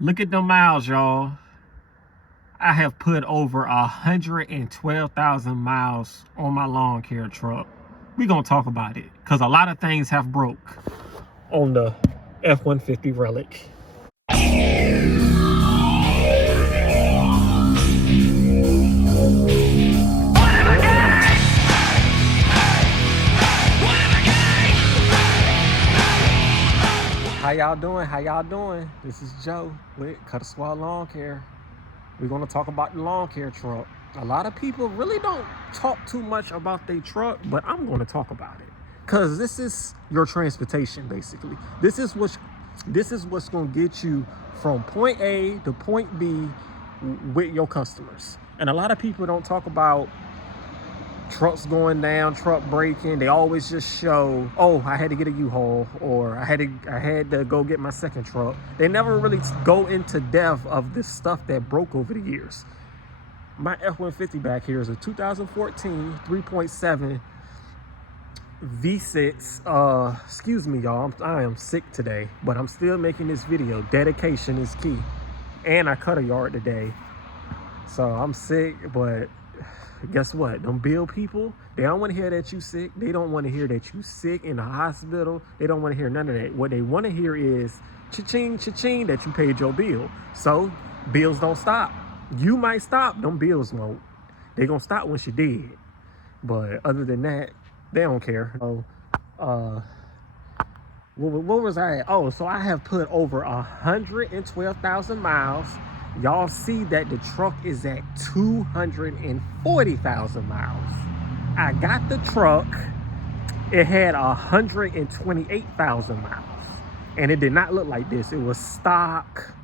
Look at the miles, y'all. I have put over 112,000 miles on my lawn care truck. We're going to talk about it because a lot of things have broke on the F-150 Relic. How y'all doing? How y'all doing? This is Joe with CuttaSquad Lawn Care. We're going to talk about the lawn care truck. A lot of people really don't talk too much about their truck, but I'm going to talk about it because this is your transportation. Basically, this is what's going to get you from point A to point B with your customers. And a lot of people don't talk about trucks going down, truck breaking. They always just show, oh, I had to get a U-Haul, or I had to go get my second truck. They never really go into depth of this stuff that broke over the years. My F-150 back here is a 2014 3.7 V6. Excuse me, y'all. I am sick today, but I'm still making this video. Dedication is key. And I cut a yard today. So I'm sick, but guess what? Them bill people, they don't want to hear that you sick. They don't want to hear that you sick in the hospital. They don't want to hear none of that. What they want to hear is cha-ching, cha-ching, that you paid your bill. So bills don't stop. You might stop, them bills won't. They gonna stop once you did. But other than that, they don't care. So, what was I at? Oh, so I have put over 112,000 miles. Y'all see that the truck is at 240,000 miles. I got the truck, it had 128,000 miles. And it did not look like this. It was stock.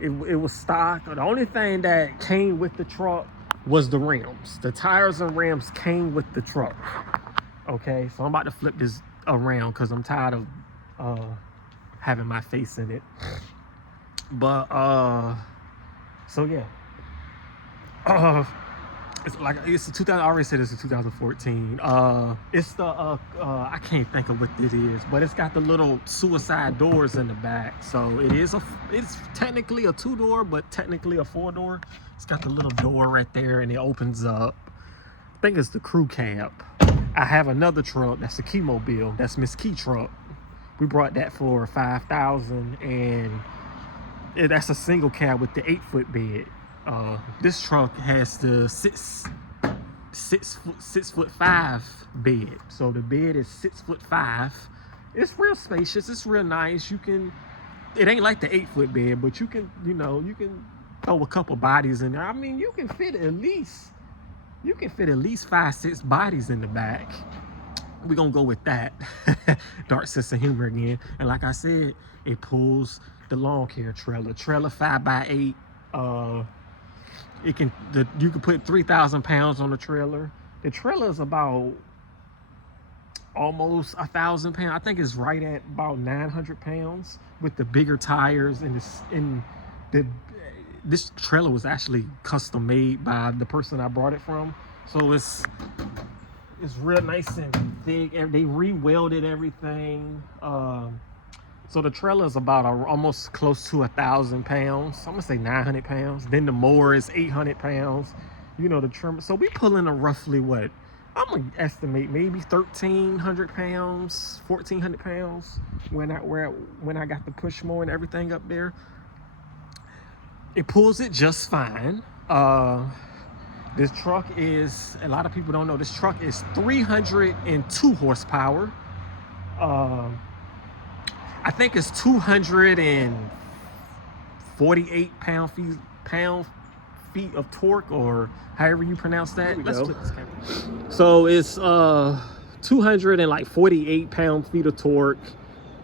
It was stock. The only thing that came with the truck was the rims. The tires and rims came with the truck. Okay, so I'm about to flip this around because I'm tired of having my face in it. But so yeah, it's a 2000. I already said it's a 2014. It's the I can't think of what it is, but it's got the little suicide doors in the back. So it's technically a 2-door, but technically a 4-door. It's got the little door right there, and it opens up. I think it's the crew cab. I have another truck that's a Key-Mobile. That's Miss Key truck. We brought that for $5,000, and that's a single cab with the 8-foot bed. This truck has the 6'5" bed. So the bed is 6'5". It's real spacious. It's real nice. It ain't like the 8-foot bed, but you can throw a couple bodies in there. I mean, you can fit at least 5-6 bodies in the back. We're gonna go with that. Dark sense of humor again. And like I said, it pulls the lawn care trailer 5x8. You can put 3,000 pounds on the trailer. The trailer is about almost 1,000 pounds. I think it's right at about 900 pounds with the bigger tires. This trailer was actually custom made by the person I brought it from. So it's real nice and thick. They re-welded everything. So the trailer is about almost close to 1,000 pounds. I'm gonna say 900 pounds. Then the mower is 800 pounds. The trimmer. So we pulling a roughly what? I'm gonna estimate maybe 1,300 pounds, 1,400 pounds when I got the push mower and everything up there. It pulls it just fine. This truck is, a lot of people don't know, this truck is 302 horsepower. I think it's 248 pound feet of torque, or however you pronounce that. Let's flip this camera. So it's 248 pound-feet of torque.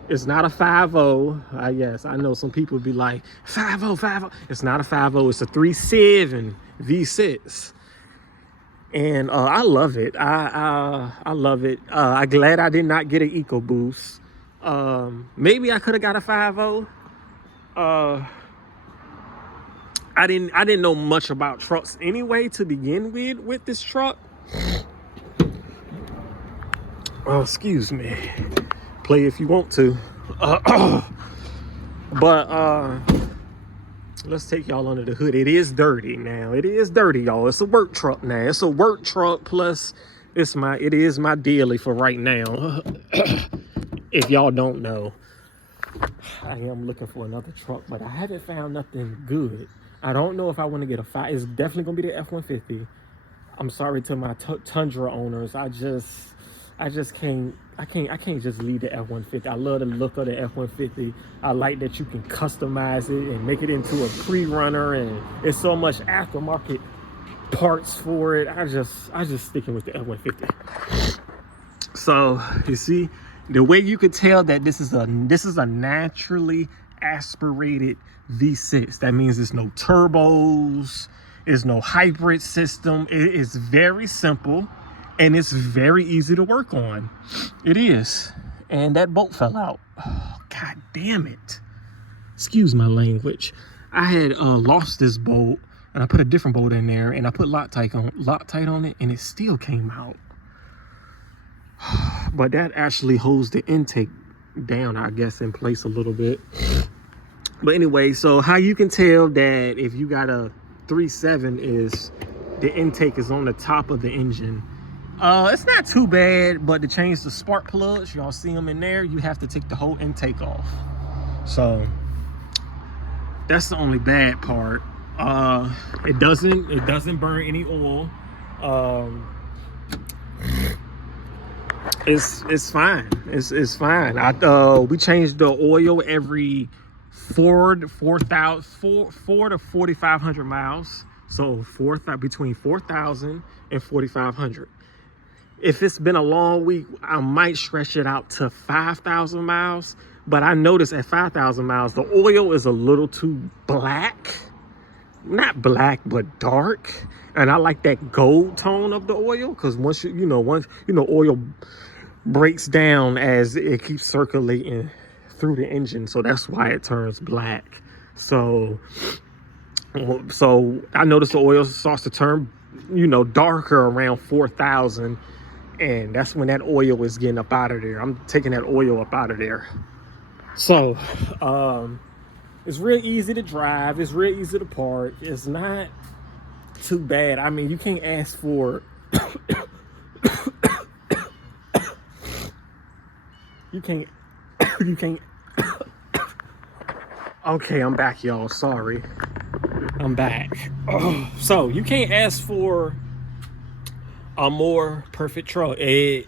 It's not a 5.0. Yes, I know some people be like 5.0, 5.0. It's not a 5.0. It's a 3.7 V6. And I love it. I love it. I'm glad I did not get an EcoBoost. Maybe I could have got a 5.0. I didn't know much about trucks anyway to begin with this truck. Oh, excuse me. Play if you want to. But let's take y'all under the hood. It is dirty now. It is dirty, y'all. It's a work truck now. It's a work truck plus it is my daily for right now. If y'all don't know, I am looking for another truck, but I haven't found nothing good. I don't know if I want to get a five. It's definitely gonna be the F-150. I'm sorry to my Tundra owners. I just can't. I can't just leave the F-150. I love the look of the F-150. I like that you can customize it and make it into a pre-runner, and it's so much aftermarket parts for it. I just sticking with the F-150. So you see, the way you could tell that this is a naturally aspirated V6. That means there's no turbos, there's no hybrid system. It is very simple and it's very easy to work on. It is. And that bolt fell out. Oh, God damn it. Excuse my language. I had lost this bolt and I put a different bolt in there and I put Loctite on it and it still came out. But that actually holds the intake down, I guess, in place a little bit. But anyway, so how you can tell that if you got a 3.7 is the intake is on the top of the engine. It's not too bad, but to change the spark plugs, y'all see them in there, you have to take the whole intake off. So that's the only bad part. It doesn't burn any oil. It's fine. It's fine. We change the oil every 4 to 4,500 miles. So between 4,000 and 4,500. If it's been a long week, I might stretch it out to 5,000 miles. But I noticed at 5,000 miles, the oil is a little too black. Not black, but dark. And I like that gold tone of the oil, because once oil breaks down as it keeps circulating through the engine, so that's why it turns black. So I noticed the oil starts to turn darker around 4,000, and that's when that oil is getting up out of there. I'm taking that oil up out of there. So it's real easy to drive, it's real easy to park, it's not too bad. I mean, you can't ask for you can't okay, I'm back, y'all. Sorry, I'm back. So you can't ask for a more perfect truck. I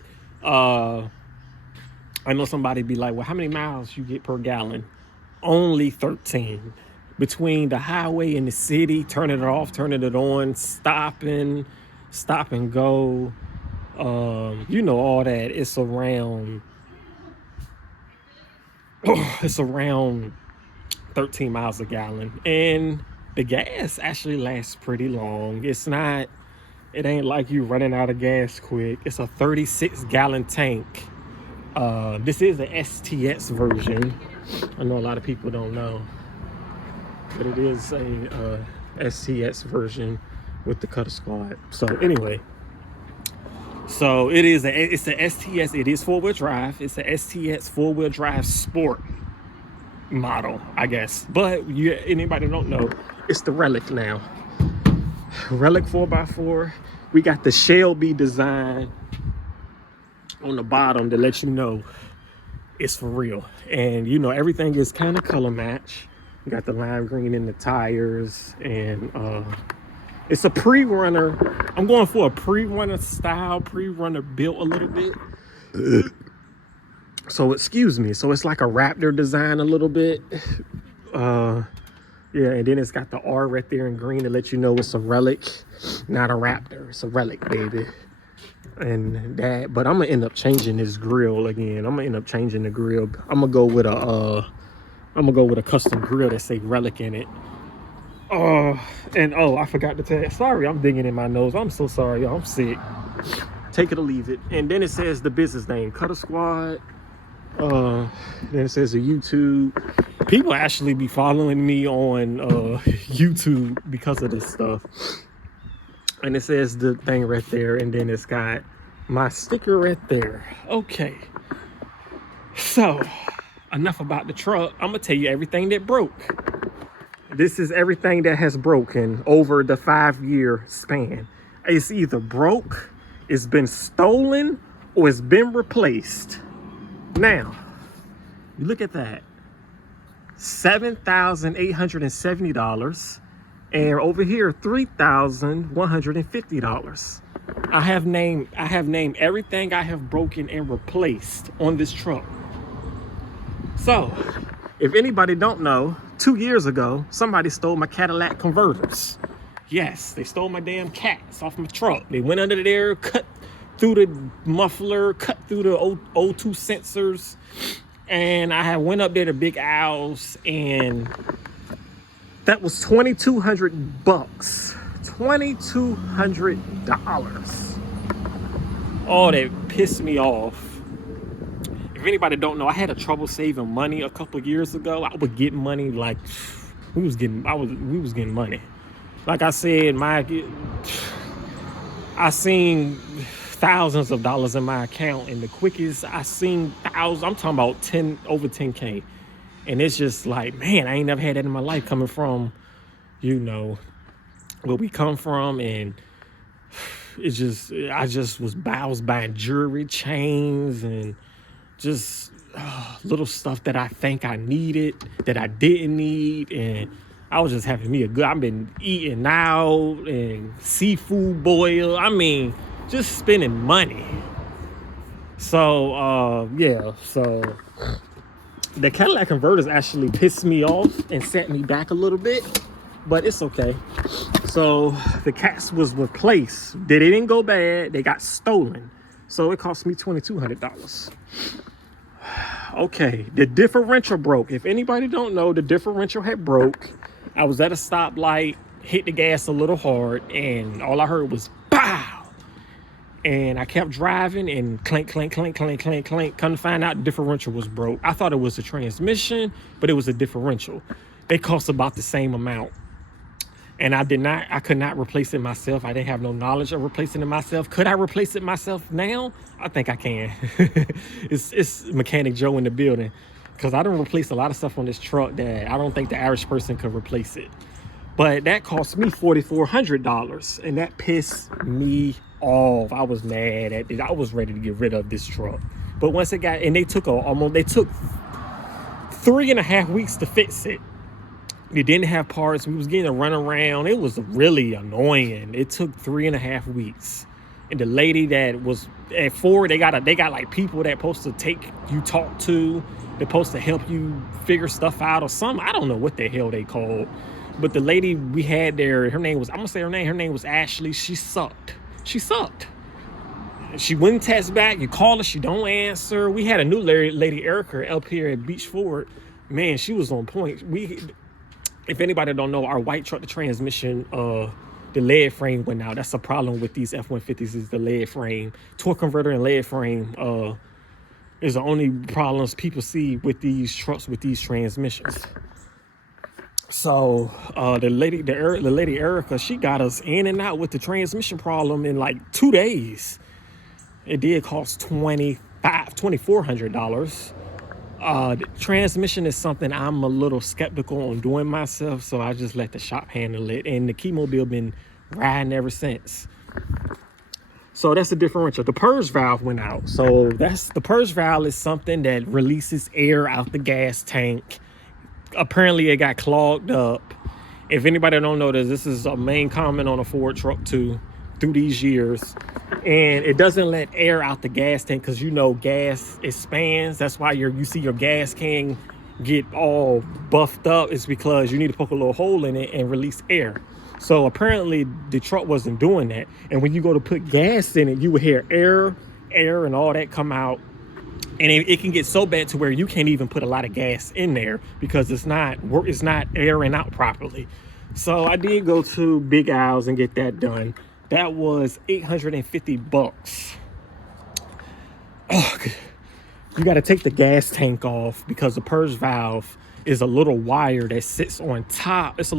know somebody be like, well, how many miles you get per gallon? Only 13. Between the highway and the city, turning it off, turning it on, stop and go, all that, it's around 13 miles a gallon. And the gas actually lasts pretty long. It ain't like you running out of gas quick. It's a 36-gallon tank. This is the STS version. I know a lot of people don't know, but it is a STS version with the CuttaSquad. So anyway, so it's the STS. It is 4-wheel drive. It's the STS 4-wheel drive sport model, I guess. But anybody don't know, it's the Relic now. Relic 4x4. We got the Shelby design on the bottom to let you know it's for real. And everything is kind of color match. You got the lime green in the tires, and it's a pre-runner. I'm going for a pre-runner style, pre-runner built a little bit. So excuse me. So it's like a Raptor design a little bit. Yeah, and then it's got the R right there in green to let you know it's a Relic, not a Raptor. It's a Relic, baby. And that, but I'm gonna end up changing this grill again. I'm gonna end up changing the grill. I'm gonna go with a custom grill that say Relic in it. I forgot to tell you. Sorry, I'm digging in my nose. I'm so sorry, y'all. I'm sick. Take it or leave it. And then it says the business name, CuttaSquad. Then it says a YouTube. People actually be following me on YouTube because of this stuff. And it says the thing right there, and then it's got my sticker right there. Okay. So enough about the truck. I'm gonna tell you everything that broke. This is everything that has broken over the 5-year span. It's either broke, it's been stolen, or it's been replaced. Now, you look at that. $7,870, and over here $3,150. I have named everything I have broken and replaced on this truck. So if anybody don't know, 2 years ago somebody stole my Cadillac converters. Yes, they stole my damn cats off my truck. They went under there, cut through the muffler, cut through the O2 sensors, and I had went up there to Big Al's, and that was $2,200. $2,200. Oh, that pissed me off. If anybody don't know, I had a trouble saving money a couple of years ago. I would get money like we was getting money. Like I said, I seen thousands of dollars in my account, and the quickest I seen thousands, I'm talking about over 10K. And it's just like, man, I ain't never had that in my life, coming from, you know, where we come from. And it's just, I was buying jewelry, chains, and just little stuff that I think I needed that I didn't need. And I was just having me a good, I've been eating out and seafood boil. I mean, just spending money. So yeah, so the Cadillac converters actually pissed me off and set me back a little bit, but it's okay. So the cats was replaced. They didn't go bad, they got stolen. So it cost me $2,200. Okay, the differential broke. If anybody don't know, the differential had broke. I was at a stoplight, hit the gas a little hard, and all I heard was pow. And I kept driving, and clink, clink, clink, clink, clink, clink. Come to find out, the differential was broke. I thought it was the transmission, but it was a differential. They cost about the same amount. And I could not replace it myself. I didn't have no knowledge of replacing it myself. Could I replace it myself now? I think I can. It's Mechanic Joe in the building. Because I don't replace a lot of stuff on this truck that I don't think the average person could replace it. But that cost me $4,400, and that pissed me off. I was mad at it. I was ready to get rid of this truck. But once it got, and they took 3.5 weeks to fix it. They didn't have parts. We was getting a run around. It was really annoying. It took 3.5 weeks. And the lady that was at Ford, they got like people that supposed to talk to. They're supposed to help you figure stuff out or something. I don't know what the hell they called. But the lady we had there, her name was Ashley. She sucked. She wouldn't text back. You call her, she don't answer. We had a new lady, Erica, up here at Beach Ford. Man, she was on point. If anybody don't know, our white truck, the transmission, the lead frame went out. That's a problem with these F-150s, is the lead frame. Torque converter and lead frame is the only problems people see with these trucks, with these transmissions. So the lady Erica, she got us in and out with the transmission problem in like 2 days. It did cost $2,400. The transmission is something I'm a little skeptical on doing myself, so I just let the shop handle it. And the Keymobile been riding ever since. So that's the differential. The purge valve went out. So the purge valve is something that releases air out the gas tank. Apparently it got clogged up. If anybody don't know this is a main comment on a Ford truck too, through these years. And it doesn't let air out the gas tank, because you know gas expands. That's why you see your gas can get all buffed up. It's because you need to poke a little hole in it and release air. So apparently the truck wasn't doing that. And when you go to put gas in it, you would hear air and all that come out. And it can get so bad to where you can't even put a lot of gas in there because it's not airing out properly. So I did go to Big Al's and get that done. That was $850. Oh, you got to take the gas tank off, because the purge valve is a little wire that sits on top. It's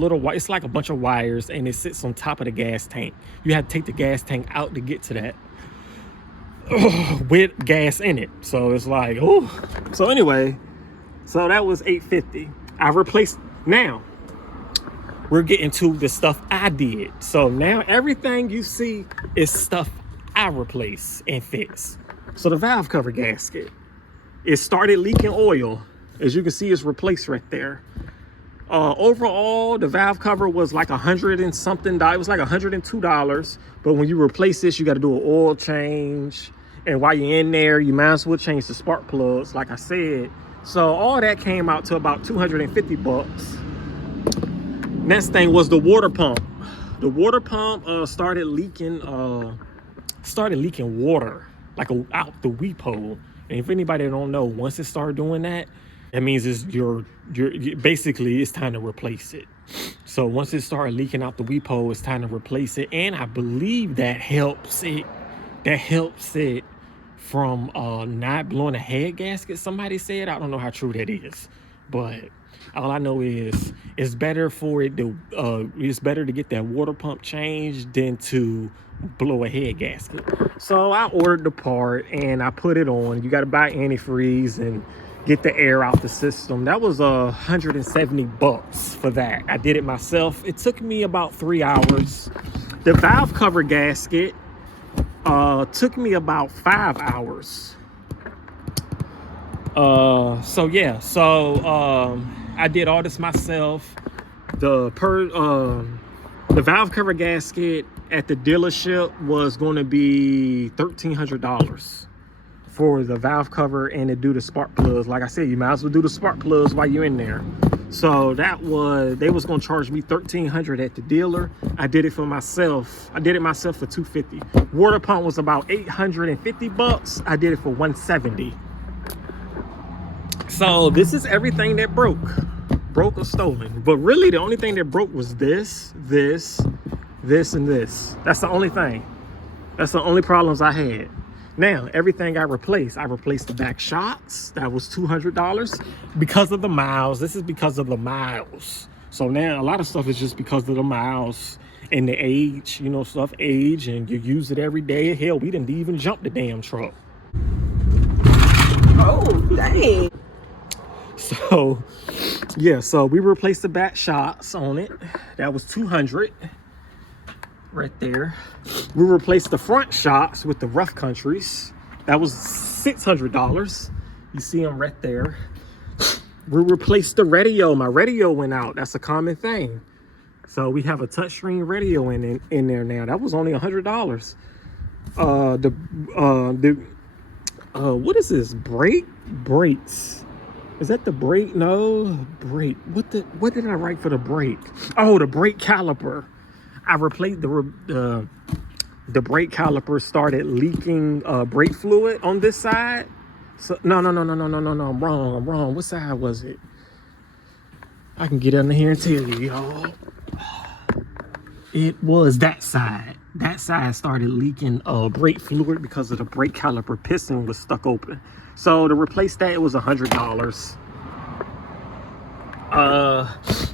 like a bunch of wires, and it sits on top of the gas tank. You have to take the gas tank out to get to that. With gas in it. So it's like, oh. So anyway, So that was $850. I replaced. Now we're getting to the stuff I did. So now everything you see is stuff I replace and fix. So the valve cover gasket, it started leaking oil. As you can see, it's replaced right there. Overall, the valve cover was like $100 and something. It was like $102. But when you replace this, you got to do an oil change. And while you're in there, you might as well change the spark plugs, like I said. So all that came out to about 250 bucks. Next thing was the water pump. The water pump started leaking water like out the weep hole. And if anybody don't know, once it started doing that, that means it's basically it's time to replace it. So once it started leaking out the weep hole, it's time to replace it. And I believe that helps it. That helps it from not blowing a head gasket. Somebody said, I don't know how true that is, but all I know is it's better for it to it's better to get that water pump changed than to blow a head gasket. So I ordered the part and I put it on. You got to buy antifreeze and get the air out the system. That was 170 bucks for that. I did it myself. It took me about 3 hours. The valve cover gasket took me about 5 hours. So yeah, I did all this myself. The valve cover gasket at the dealership was going to be $1,300 for the valve cover and to do the spark plugs. Like I said, you might as well do the spark plugs while you're in there. So they was going to charge me $1,300 at the dealer. I did it for myself. I did it myself for $250. Water pump was about 850 bucks. I did it for 170. So this is everything that broke or stolen. But really the only thing that broke was this, and this. That's the only thing. That's the only problems I had. Now, everything I replaced the back shocks. That was $200 because of the miles. This is because of the miles. So now a lot of stuff is just because of the miles and the age, you know, stuff age and you use it every day. Hell, we didn't even jump the damn truck. Oh, dang. So, yeah, so we replaced the back shocks on it. That was $200 right there. We replaced the front shocks with the rough countries. That was $600. You see them right there. We replaced the radio. My radio went out. That's a common thing. So we have a touchscreen radio in there now. That was only $100. What is this? Brakes. Is that the brake? No, brake. What did I write for the brake? Oh, the brake caliper. I replaced the brake caliper started leaking brake fluid on this side. So no, I'm wrong. What side was it? I can get under here and tell you, y'all. It was that side. That side started leaking brake fluid because of the brake caliper piston was stuck open. So to replace that, it was $100.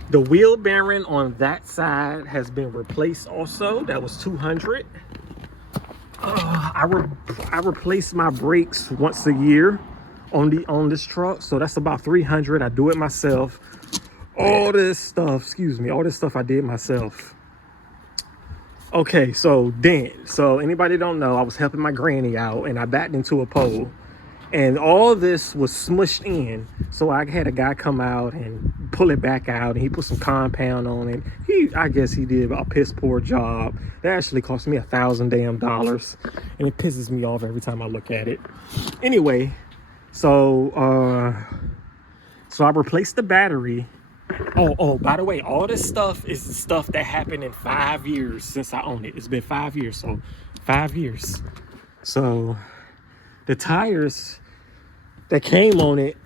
The wheel bearing on that side has been replaced also. That was $200. I replace my brakes once a year on this truck, so that's about $300. I do it myself. All this stuff I did myself. Okay, so anybody don't know, I was helping my granny out and I backed into a pole. And all this was smushed in. So I had a guy come out and pull it back out. And he put some compound on it. I guess he did a piss poor job. That actually cost me $1,000 damn. And it pisses me off every time I look at it. Anyway, so I replaced the battery. Oh, by the way, all this stuff is the stuff that happened in 5 years since I own it. It's been 5 years. So 5 years. So the tires that came on it,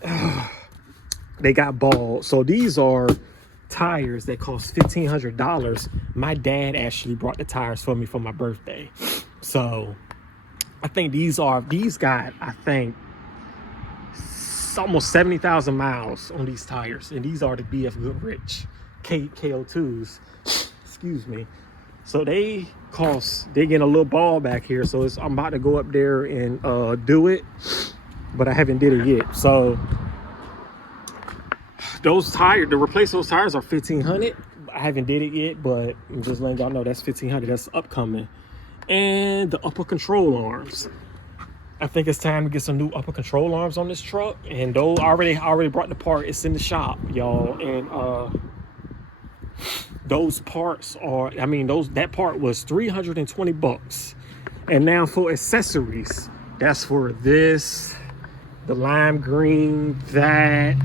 they got bald. So these are tires that cost $1,500. My dad actually brought the tires for me for my birthday. So I think these got, almost 70,000 miles on these tires. And these are the BF Goodrich KO2s. Excuse me. So they're getting a little ball back here. So I'm about to go up there and do it, but I haven't did it yet. So those tires, to replace those tires are $1,500. I haven't did it yet, but I'm just letting y'all know that's $1,500. That's upcoming. And the upper control arms. I think it's time to get some new upper control arms on this truck. And those I already brought the part. It's in the shop, y'all. And those parts are, I mean, that part was $320. And now for accessories, that's for this, the lime green, that,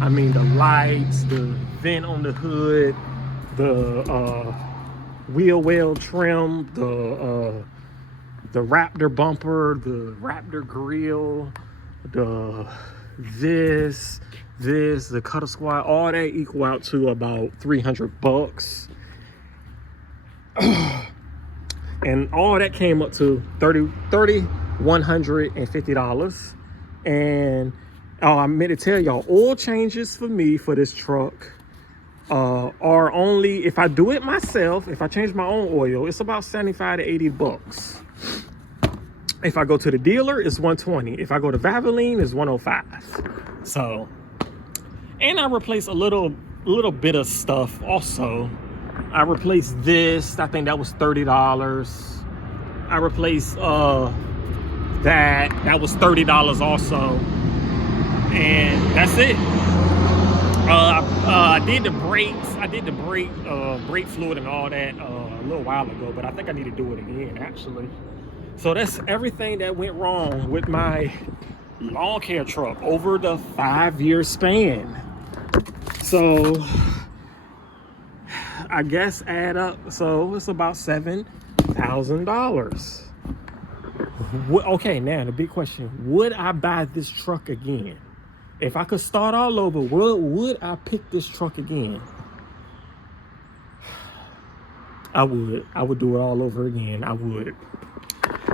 I mean, the lights, the vent on the hood, the wheel well trim, the Raptor bumper, the Raptor grill, the CuttaSquad, all that equal out to about $300. And all that came up to $150. And I meant to tell y'all, oil changes for me for this truck are only, if I do it myself, if I change my own oil, it's about 75 to 80 bucks. If I go to the dealer, it's 120. If I go to Valvoline, it's 105. So, and I replace a little bit of stuff also. I replaced this, I think that was $30. I replaced that was $30 also. And that's it. I did the brakes. I did the brake fluid and all that a little while ago, but I think I need to do it again actually. So that's everything that went wrong with my lawn care truck over the 5-year span. So I guess add up, so it's about $7,000. Okay, now the big question: would I buy this truck again? If I could start all over, would I pick this truck again? I would. I would do it all over again. I would.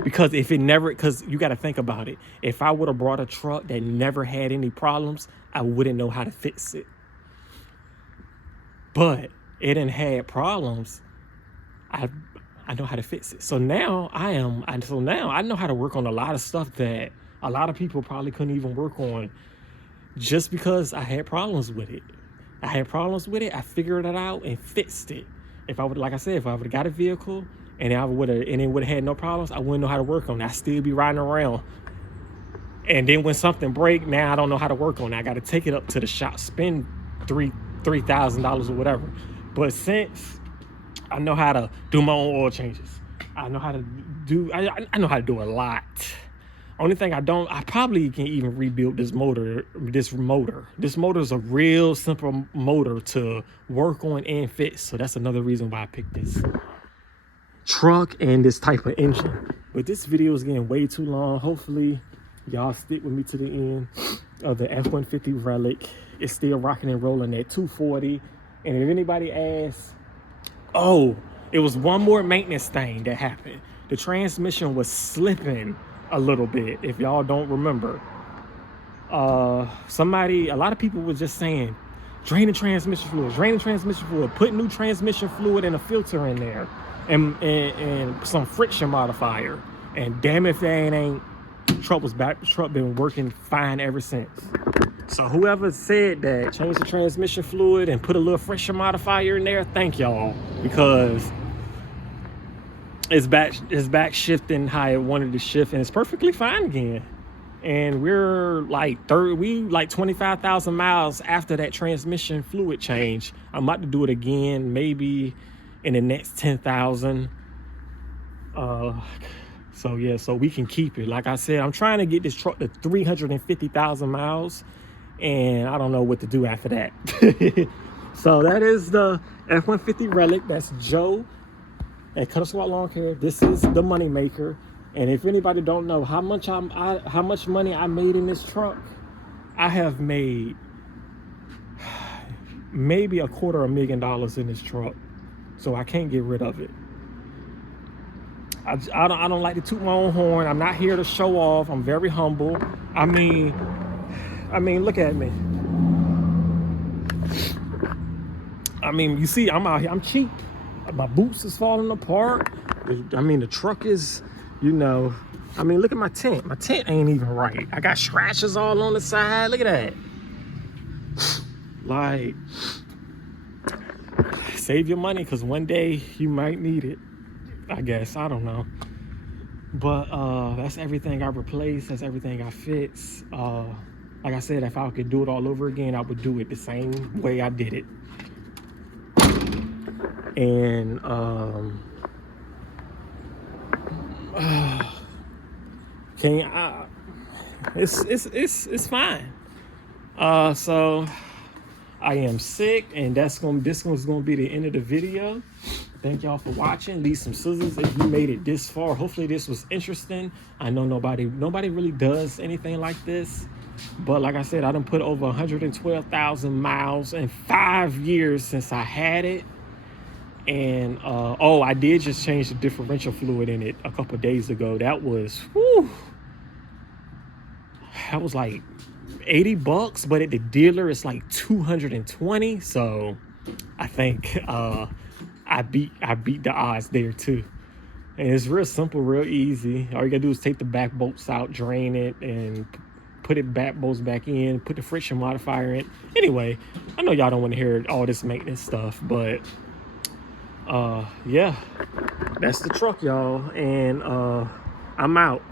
Because because you got to think about it. If I would have brought a truck that never had any problems, I wouldn't know how to fix it. But it didn't have problems. I know how to fix it. So now I know how to work on a lot of stuff that a lot of people probably couldn't even work on, just because I had problems with it. I figured it out and fixed it. If I would have got a vehicle and it would have had no problems, I wouldn't know how to work on it. I'd still be riding around. And then when something breaks, now I don't know how to work on it. I got to take it up to the shop, spend $3,000 or whatever. But since I know how to do my own oil changes, I know how to do a lot. Only thing I probably can even rebuild this motor. This motor is a real simple motor to work on and fix. So that's another reason why I picked this truck and this type of engine. But this video is getting way too long. Hopefully y'all stick with me to the end of the F-150 Relic. It's still rocking and rolling at 240. And if anybody asks, oh, it was one more maintenance thing that happened. The transmission was slipping a little bit, if y'all don't remember. A lot of people were just saying, drain the transmission fluid, put new transmission fluid and a filter in there, and some friction modifier. And damn if that ain't, truck been working fine ever since. So whoever said that, change the transmission fluid and put a little friction modifier in there, thank y'all, because it's back shifting how it wanted to shift, and it's perfectly fine again. And we're like 25,000 miles after that transmission fluid change. I'm about to do it again, maybe in the next 10,000. So yeah, so we can keep it. Like I said, I'm trying to get this truck to 350,000 miles, and I don't know what to do after that. So that is the F-150 Relic. That's Joe at CuttaSquad Lawn Care. This is the money maker. And if anybody don't know how much money I made in this truck, I have made maybe $250,000 in this truck. So I can't get rid of it. I don't like to toot my own horn. I'm not here to show off. I'm very humble. I mean, look at me. I mean, you see, I'm out here. I'm cheap. My boots is falling apart. I mean, the truck is, look at my tent. My tent ain't even right. I got scratches all on the side. Look at that. Like, save your money, because one day you might need it, I guess. I don't know. But that's everything I replaced. That's everything I fix. Like I said, if I could do it all over again, I would do it the same way I did it. And it's fine. So I am sick, and this one's gonna be the end of the video. Thank y'all for watching. Leave some scissors if you made it this far. Hopefully this was interesting. I know nobody really does anything like this, but like I said, I done put over 112,000 miles in 5 years since I had it. And oh, I did just change the differential fluid in it a couple days ago. That was, whew, that was like $80, but at the dealer it's like 220. So I think I beat the odds there too. And it's real simple, real easy. All you gotta do is take the back bolts out, drain it, and put it bolts back in, put the friction modifier in. Anyway, I know y'all don't want to hear all this maintenance stuff, but yeah, that's the truck, y'all. And I'm out.